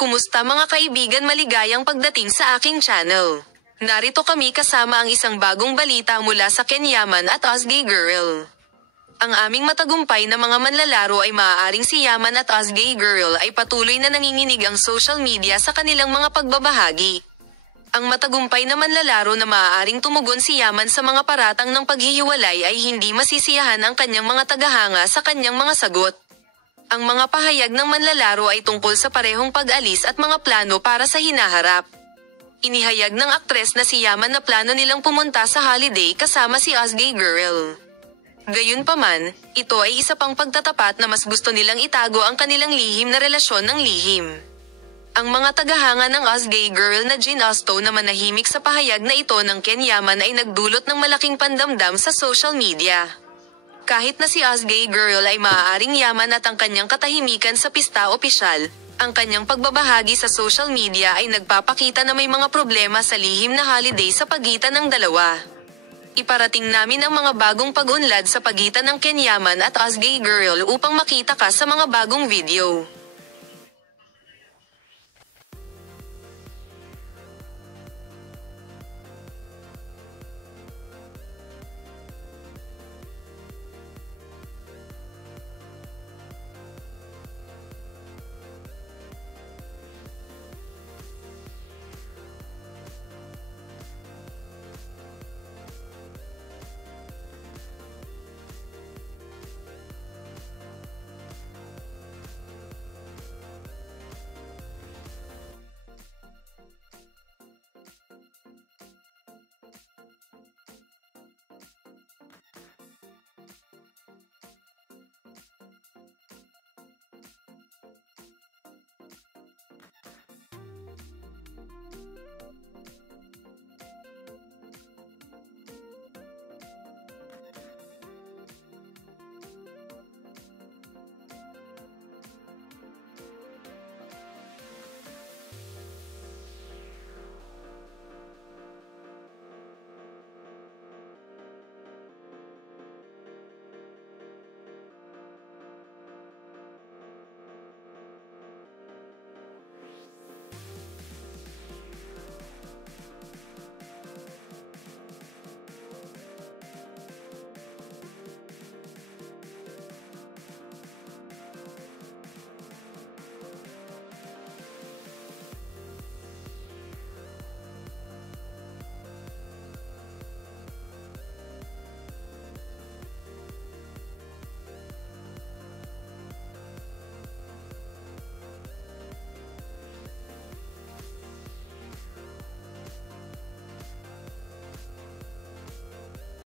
Kumusta mga kaibigan, maligayang pagdating sa aking channel. Narito kami kasama ang isang bagong balita mula sa Kenyaman at Osgay Girl. Ang aming matagumpay na mga manlalaro ay maaaring si Yaman at Osgay Girl ay patuloy na nanginginig ang social media sa kanilang mga pagbabahagi. Ang matagumpay na manlalaro na maaaring tumugon si Yaman sa mga paratang ng paghihiwalay ay hindi masisiyahan ang kanyang mga tagahanga sa kanyang mga sagot. Ang mga pahayag ng manlalaro ay tungkol sa parehong pag-alis at mga plano para sa hinaharap. Inihayag ng aktres na si Yaman na plano nilang pumunta sa holiday kasama si Osgay Girl. Gayunpaman, ito ay isa pang pagtatapat na mas gusto nilang itago ang kanilang lihim na relasyon ng lihim. Ang mga tagahanga ng Osgay Girl na Jean Osto na manahimik sa pahayag na ito ng Kenyaman ay nagdulot ng malaking pandamdam sa social media. Kahit na si Osgay Girl ay maaaring yaman at ang kanyang katahimikan sa pista opisyal, ang kanyang pagbabahagi sa social media ay nagpapakita na may mga problema sa lihim na holiday sa pagitan ng dalawa. Iparating namin ang mga bagong pag-unlad sa pagitan ng Kenyaman at Osgay Girl upang makita ka sa mga bagong video.